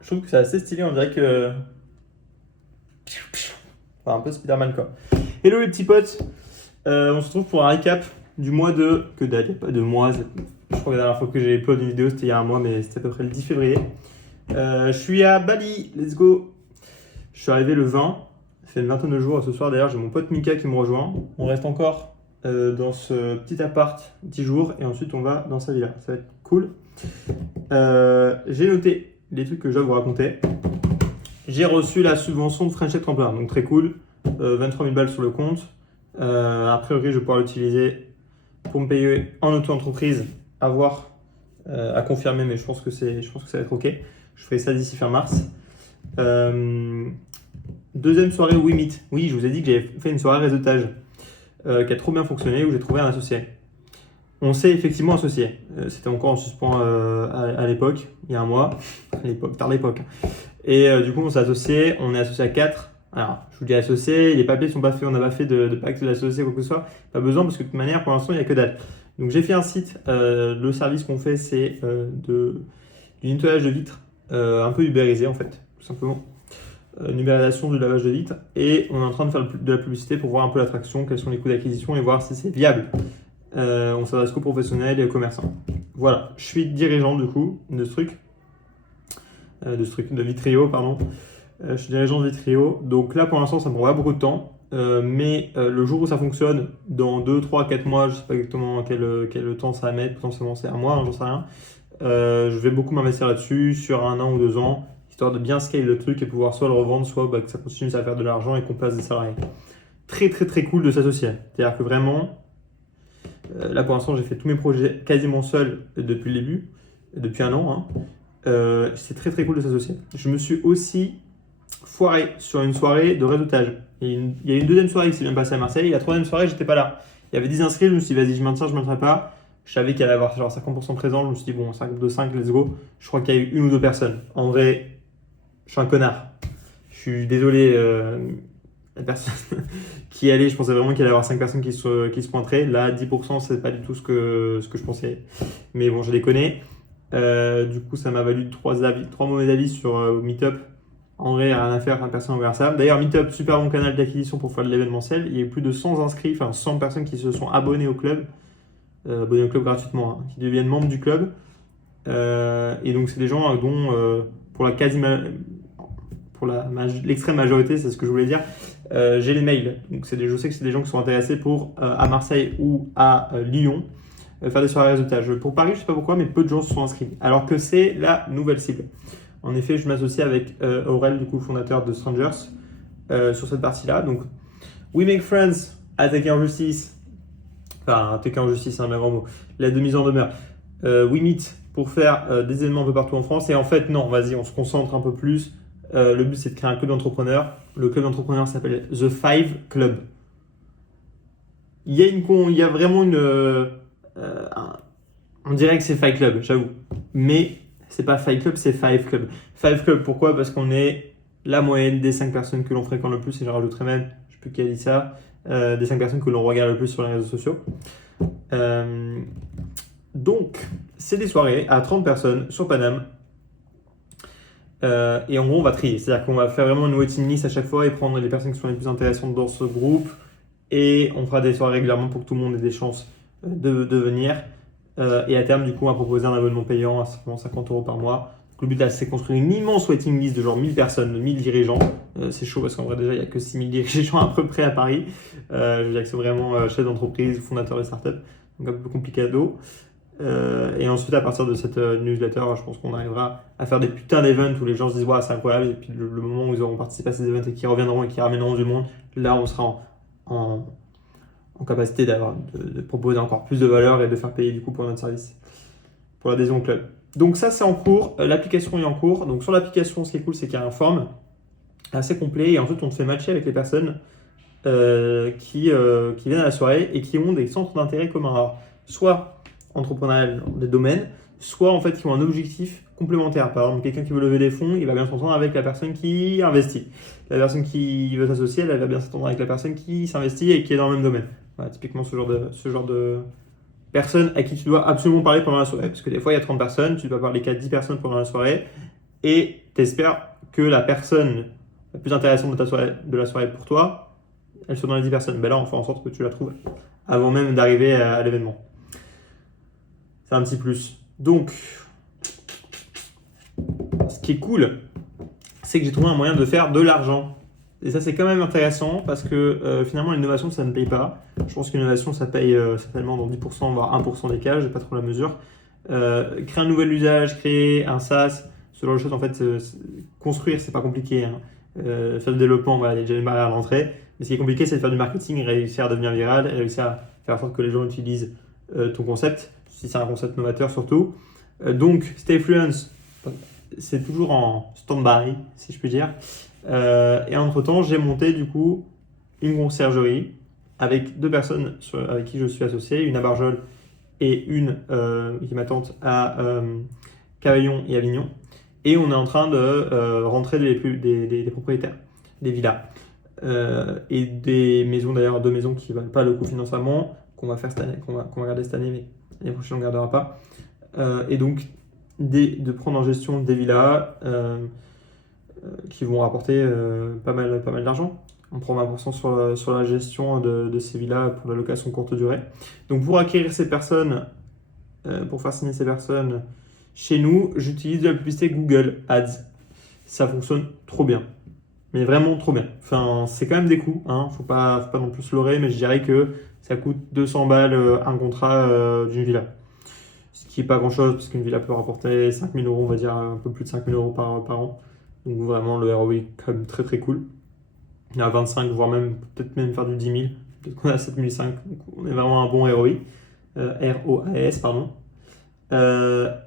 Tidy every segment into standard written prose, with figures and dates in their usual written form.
Je trouve que c'est assez stylé, on dirait que. Enfin, un peu Spider-Man quoi. Hello les petits potes, on se retrouve pour un récap du mois de. Que dalle, il n'y a pas de mois. Je crois que la dernière fois que j'ai uploadé une vidéo c'était il y a un mois, mais c'était à peu près le 10 février. Je suis à Bali, let's go. Je suis arrivé le 20, ça fait une vingtaine de jours. Ce soir d'ailleurs, j'ai mon pote Mika qui me rejoint. On reste encore dans ce petit appart 10 jours et ensuite on va dans sa villa. Ça va être cool. J'ai noté les trucs que je dois vous raconter. J'ai reçu la subvention de French Tech Tremplin, donc très cool. 23 000 balles sur le compte. A priori, je vais pouvoir l'utiliser pour me payer en auto-entreprise. À voir, à confirmer, mais je pense que ça va être ok. Je ferai ça d'ici fin mars. Deuxième soirée We Meet. Oui, je vous ai dit que j'avais fait une soirée réseautage qui a trop bien fonctionné, où j'ai trouvé un associé. On s'est effectivement associé. C'était encore en suspens à l'époque, il y a un mois. Tard l'époque. Et du coup, on s'est associé. On est associé à 4. Alors, je vous dis associé, les papiers sont pas faits, on n'a pas fait de pacte d'associé, quoi que ce soit. Pas besoin, parce que de toute manière, pour l'instant, il n'y a que dalle. Donc, j'ai fait un site. Le service qu'on fait, c'est du nettoyage de vitres, un peu ubérisé en fait, tout simplement. Une ubérisation du lavage de vitres. Et on est en train de faire de la publicité pour voir un peu l'attraction, quels sont les coûts d'acquisition et voir si c'est viable. On s'adresse qu'aux professionnels et aux commerçants. Voilà, je suis dirigeant du coup de ce truc. De Vitrio, pardon. Je suis dirigeant de Vitrio. Donc là, pour l'instant, ça me prend pas beaucoup de temps. Mais le jour où ça fonctionne, dans 2, 3, 4 mois, je sais pas exactement quel temps ça va mettre, potentiellement c'est un mois, hein, j'en sais rien. Je vais beaucoup m'investir là-dessus sur 1 an ou 2 ans, histoire de bien scale le truc et pouvoir soit le revendre, soit que ça continue à faire de l'argent et qu'on place des salariés. Très très très cool de s'associer. C'est-à-dire que vraiment, là pour l'instant, j'ai fait tous mes projets quasiment seul depuis le début, depuis 1 an. Hein. C'est très très cool de s'associer. Je me suis aussi foiré sur une soirée de réseautage. Il y a une deuxième soirée qui s'est bien passée à Marseille. Et la troisième soirée, j'étais pas là. Il y avait 10 inscrits. Je me suis dit, vas-y, je maintiens pas. Je savais qu'il allait avoir genre 50% présent. Je me suis dit, bon, 5 de 5, let's go. Je crois qu'il y a eu 1 ou 2 personnes. En vrai, je suis un connard. Je suis désolé, la personne qui allait, je pensais vraiment qu'il allait y avoir 5 personnes qui se pointeraient. Là, 10%, c'est pas du tout ce que je pensais. Mais bon, je les connais. Du coup, ça m'a valu 3 mauvais avis sur Meetup. En vrai, rien à faire, personne n'a ouvert ça. D'ailleurs, Meetup, super bon canal d'acquisition pour faire de l'événementiel. Il y a eu plus de 100 inscrits, enfin 100 personnes qui se sont abonnées au club gratuitement, hein, qui deviennent membres du club. Et donc, c'est des gens dont, pour l'extrême majorité, c'est ce que je voulais dire, j'ai les mails. Donc, je sais que c'est des gens qui sont intéressés pour, à Marseille ou à Lyon, faire des soirées réseautage. Pour Paris, je sais pas pourquoi, mais peu de gens se sont inscrits. Alors que c'est la nouvelle cible. En effet, je m'associe avec Aurel, du coup, fondateur de Strangers, sur cette partie-là. Donc, We Make Friends, attaquer en justice. Enfin, attaquer en justice, c'est un grand mot. L'aide de mise en demeure. We Meet pour faire des événements un peu partout en France. Et en fait, non, vas-y, on se concentre un peu plus. Le but, c'est de créer un club d'entrepreneurs. Le club d'entrepreneurs s'appelle The Five Club. Il y a vraiment on dirait que c'est Five Club, j'avoue. Mais c'est pas Five Club, c'est Five Club. Five Club, pourquoi? Parce qu'on est la moyenne des 5 personnes que l'on fréquente le plus, et je rajouterai même, je sais plus qui a dit ça, des 5 personnes que l'on regarde le plus sur les réseaux sociaux. Donc, c'est des soirées à 30 personnes sur Paname. Et en gros, on va trier. C'est-à-dire qu'on va faire vraiment une waiting list à chaque fois et prendre les personnes qui sont les plus intéressantes dans ce groupe. Et on fera des soirées régulièrement pour que tout le monde ait des chances de venir. Et à terme, du coup, on va proposer un abonnement payant à 50 € par mois. Donc, le but là, c'est construire une immense waiting list de genre 1000 personnes, de 1000 dirigeants. C'est chaud parce qu'en vrai, déjà, il n'y a que 6000 dirigeants à peu près à Paris. Je veux dire que c'est vraiment chef d'entreprise, fondateur de start-up. Donc un peu compliqué à dos. Et ensuite, à partir de cette newsletter, je pense qu'on arrivera à faire des putains d'events où les gens se disent ouais, c'est incroyable. Et puis le moment où ils auront participé à ces events et qui reviendront et qui ramèneront du monde, là, on sera en capacité de proposer encore plus de valeur et de faire payer du coup pour notre service, pour l'adhésion au club. Donc ça, c'est en cours. L'application est en cours. Donc sur l'application, ce qui est cool, c'est qu'il y a un form assez complet et ensuite on te fait matcher avec les personnes qui viennent à la soirée et qui ont des centres d'intérêt communs. Alors, soit entrepreneurial des domaines, soit en fait qui ont un objectif complémentaire. Par exemple, quelqu'un qui veut lever des fonds, il va bien s'entendre avec la personne qui investit. La personne qui veut s'associer, elle va bien s'entendre avec la personne qui s'investit et qui est dans le même domaine. Voilà, typiquement ce genre de personne à qui tu dois absolument parler pendant la soirée. Parce que des fois, il y a 30 personnes, tu dois parler qu'à 10 personnes pendant la soirée. et tu espères que la personne la plus intéressante de la soirée pour toi, elle soit dans les 10 personnes. Ben là, on fait en sorte que tu la trouves avant même d'arriver à l'événement. C'est un petit plus. Donc, ce qui est cool, c'est que j'ai trouvé un moyen de faire de l'argent. Et ça, c'est quand même intéressant parce que finalement, l'innovation, ça ne paye pas. Je pense qu'une innovation, ça paye certainement dans 10%, voire 1% des cas, je n'ai pas trop la mesure. Créer un nouvel usage, créer un SaaS, ce genre de choses, en fait, construire, c'est pas compliqué. Hein. Faire du développement, voilà, il y a déjà une barrière à l'entrée. Mais ce qui est compliqué, c'est de faire du marketing, réussir à devenir viral, réussir à faire en sorte que les gens utilisent ton concept, si c'est un concept novateur surtout. Donc, Stayfluence, c'est toujours en stand-by, si je puis dire. Et entre-temps, j'ai monté du coup une conciergerie avec 2 personnes avec qui je suis associé, une à Barjol et une qui m'attend à Cavaillon et Avignon. Et on est en train de rentrer des propriétaires, des villas. Et des maisons, d'ailleurs 2 maisons qui ne valent pas le coup financièrement, qu'on va faire cette année, qu'on va garder cette année, mais l'année prochaine on ne gardera pas. Et donc de prendre en gestion des villas qui vont rapporter pas mal d'argent. On prend 20% sur la gestion de ces villas pour la location courte durée. Donc pour acquérir ces personnes, pour faire signer ces personnes chez nous, j'utilise de la publicité Google Ads. Ça fonctionne trop bien. Mais vraiment trop bien. Enfin, c'est quand même des coûts, hein. Faut pas non plus se leurrer, mais je dirais que ça coûte 200 balles un contrat d'une villa. Ce qui n'est pas grand chose, parce qu'une villa peut rapporter 5 000 euros, on va dire un peu plus de 5 000 euros par an. Donc vraiment, le ROI est quand même très très cool. Il y a 25, voire même peut-être même faire du 10 000. Peut-être qu'on est à 7 500, donc on est vraiment un bon ROI. ROAS, pardon.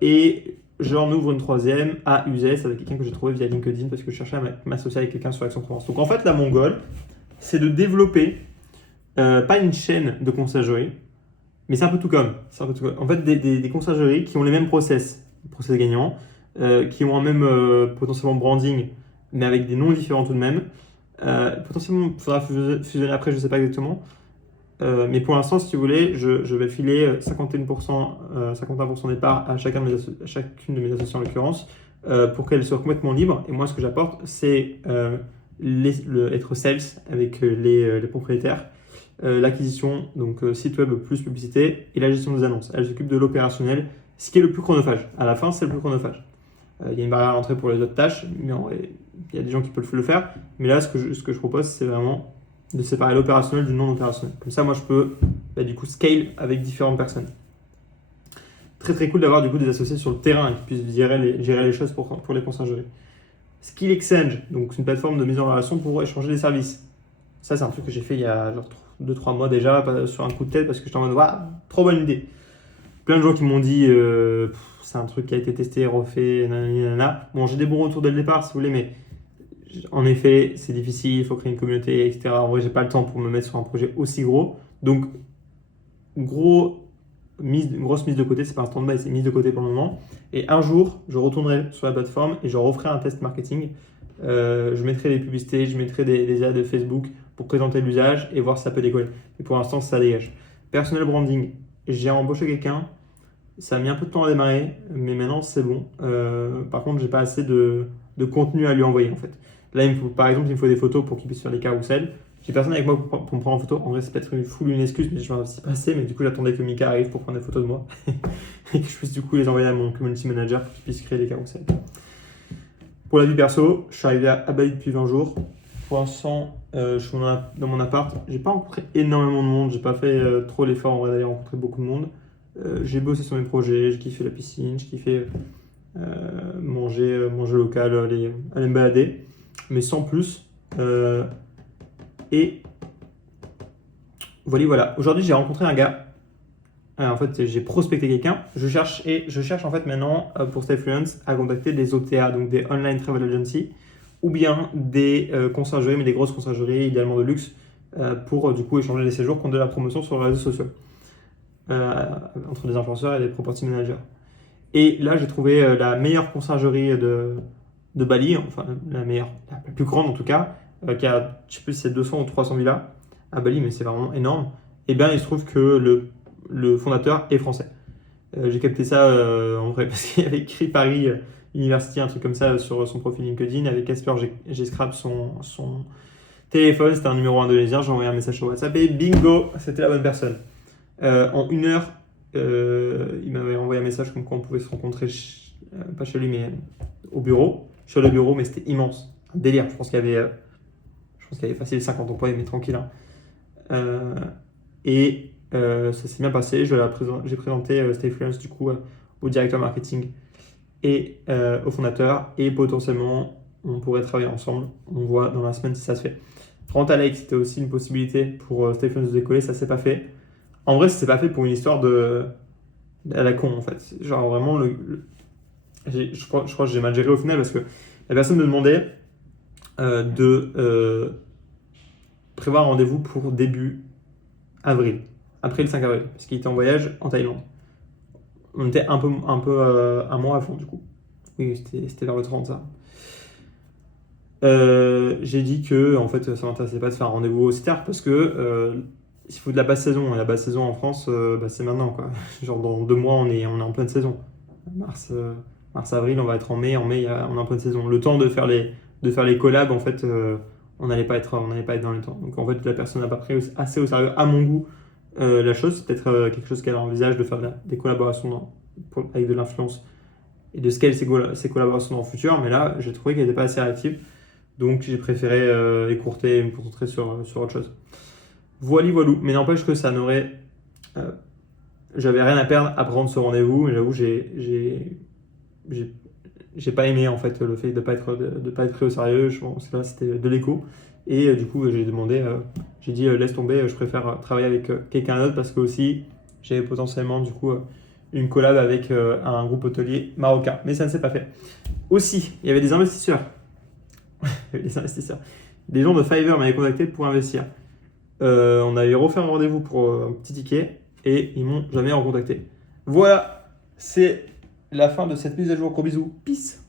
Et j'en ouvre une 3e à Uzès avec quelqu'un que j'ai trouvé via LinkedIn parce que je cherchais à m'associer avec quelqu'un sur Aix-en-Provence. Donc en fait, là, mon goal, c'est de développer pas une chaîne de conciergerie, mais c'est un peu tout comme. En fait, des conciergeries qui ont les mêmes process gagnants, qui ont un même potentiellement branding, mais avec des noms différents tout de même. Potentiellement, il faudra fusionner après, je ne sais pas exactement. Mais pour l'instant, si vous voulez, je vais filer 51% des parts à chacune de mes associés en l'occurrence, pour qu'elles soient complètement libres. Et moi, ce que j'apporte, c'est être sales avec les propriétaires, l'acquisition, donc site web plus publicité, et la gestion des annonces. Elles s'occupent de l'opérationnel, ce qui est le plus chronophage. À la fin, c'est le plus chronophage. Il y a une barrière à l'entrée pour les autres tâches, mais il y a des gens qui peuvent le faire. Mais là, ce que je propose, c'est vraiment de séparer l'opérationnel du non-opérationnel. Comme ça, moi, je peux du coup scale avec différentes personnes. Très très cool d'avoir du coup des associés sur le terrain qui puissent gérer les choses pour les conciergeries. Skill Exchange, donc c'est une plateforme de mise en relation pour échanger des services. Ça, c'est un truc que j'ai fait il y a genre 2-3 mois déjà, sur un coup de tête, parce que j'étais en mode, waouh, trop bonne idée. Plein de gens qui m'ont dit, c'est un truc qui a été testé, refait, nanana. Bon, j'ai des bons retours dès le départ, si vous voulez, mais en effet, c'est difficile, il faut créer une communauté, etc. En vrai, j'ai pas le temps pour me mettre sur un projet aussi gros. Donc, grosse mise de côté, c'est pas un stand-by, c'est mise de côté pour le moment. Et un jour, je retournerai sur la plateforme et je referai un test marketing. Je mettrai des publicités, je mettrai des ads de Facebook pour présenter l'usage et voir si ça peut décoller. Et pour l'instant, ça dégage. Personal branding, j'ai embauché quelqu'un. Ça a mis un peu de temps à démarrer, mais maintenant c'est bon. Par contre, j'ai pas assez de contenu à lui envoyer en fait. Là, par exemple, il me faut des photos pour qu'il puisse faire des carousels. J'ai personne avec moi pour me prendre en photo. En vrai, c'est peut-être une excuse, mais je m'en suis passé. Mais du coup, j'attendais que Mika arrive pour prendre des photos de moi et que je puisse du coup les envoyer à mon community manager pour qu'il puisse créer des carousels. Pour la vie perso, je suis arrivé à Bali depuis 20 jours. Pour l'instant, je suis dans mon appart. J'ai pas rencontré énormément de monde. J'ai pas fait trop l'effort en vrai d'aller rencontrer beaucoup de monde. J'ai bossé sur mes projets. J'ai kiffé la piscine. J'ai kiffé manger local, aller me balader. Mais sans plus. Et voilà. Aujourd'hui, j'ai rencontré un gars. En fait, j'ai prospecté quelqu'un. Je cherche en fait maintenant pour Stayfluence à contacter des OTA, donc des Online Travel Agency, ou bien des conciergeries, mais des grosses conciergeries, idéalement de luxe, pour du coup échanger les séjours contre de la promotion sur les réseaux sociaux, entre des influenceurs et des property managers. Et là, j'ai trouvé la meilleure conciergerie de Bali, enfin la plus grande en tout cas, qui a, je sais plus si c'est 200 ou 300 villas à Bali, mais c'est vraiment énorme. Et bien, il se trouve que le fondateur est français. J'ai capté ça en vrai parce qu'il y avait écrit Paris University, un truc comme ça sur son profil LinkedIn. Avec Casper, j'ai scrap son téléphone, c'était un numéro indonésien. J'ai envoyé un message sur WhatsApp et bingo, c'était la bonne personne. En 1 heure, il m'avait envoyé un message comme quoi on pouvait se rencontrer, pas chez lui, mais au bureau. Sur le bureau, mais c'était immense. Un délire. Je pense qu'il y avait facile 50 employés, mais tranquille. Hein. Ça s'est bien passé. J'ai présenté Stay Freelance du coup au directeur marketing et au fondateur. Et potentiellement, on pourrait travailler ensemble. On voit dans la semaine si ça se fait. Rente à Lake, c'était aussi une possibilité pour Stay Freelance de décoller. Ça s'est pas fait. En vrai, ça s'est pas fait pour une histoire à la con en fait. Genre vraiment, je crois que j'ai mal géré au final parce que la personne me demandait de prévoir un rendez-vous pour début avril, après le 5 avril, parce qu'il était en voyage en Thaïlande. On était un peu un mois à fond du coup. Oui, c'était vers le 30 ça. J'ai dit que en fait ça m'intéressait pas de faire un rendez-vous aussi tard parce que il faut de la basse saison. Et la basse saison en France, c'est maintenant quoi. Genre dans 2 mois on est en pleine saison. Mars, avril, on va être en mai. En mai, on est en pleine saison. Le temps de faire les collabs, en fait, on n'allait pas être dans le temps. Donc en fait, la personne n'a pas pris assez au sérieux, à mon goût, la chose. C'est peut-être quelque chose qu'elle envisage de faire des collaborations avec de l'influence et de scale ces collaborations dans le futur. Mais là, j'ai trouvé qu'elle n'était pas assez réactive. Donc j'ai préféré écourter et me concentrer sur autre chose. Voilou. Mais n'empêche que ça n'aurait... j'avais rien à perdre à prendre ce rendez-vous. Mais j'avoue, j'ai pas aimé en fait le fait de pas être pris au sérieux. Je pense que là c'était de l'écho et du coup j'ai dit laisse tomber, je préfère travailler avec quelqu'un d'autre parce que aussi j'avais potentiellement du coup une collab avec un groupe hôtelier marocain, mais ça ne s'est pas fait. Aussi, il y avait des investisseurs, des gens de Fiverr m'avaient contacté pour investir. On avait refait un rendez-vous pour un petit ticket et ils m'ont jamais recontacté. Voilà, c'est la fin de cette mise à jour. Gros bisous. Peace.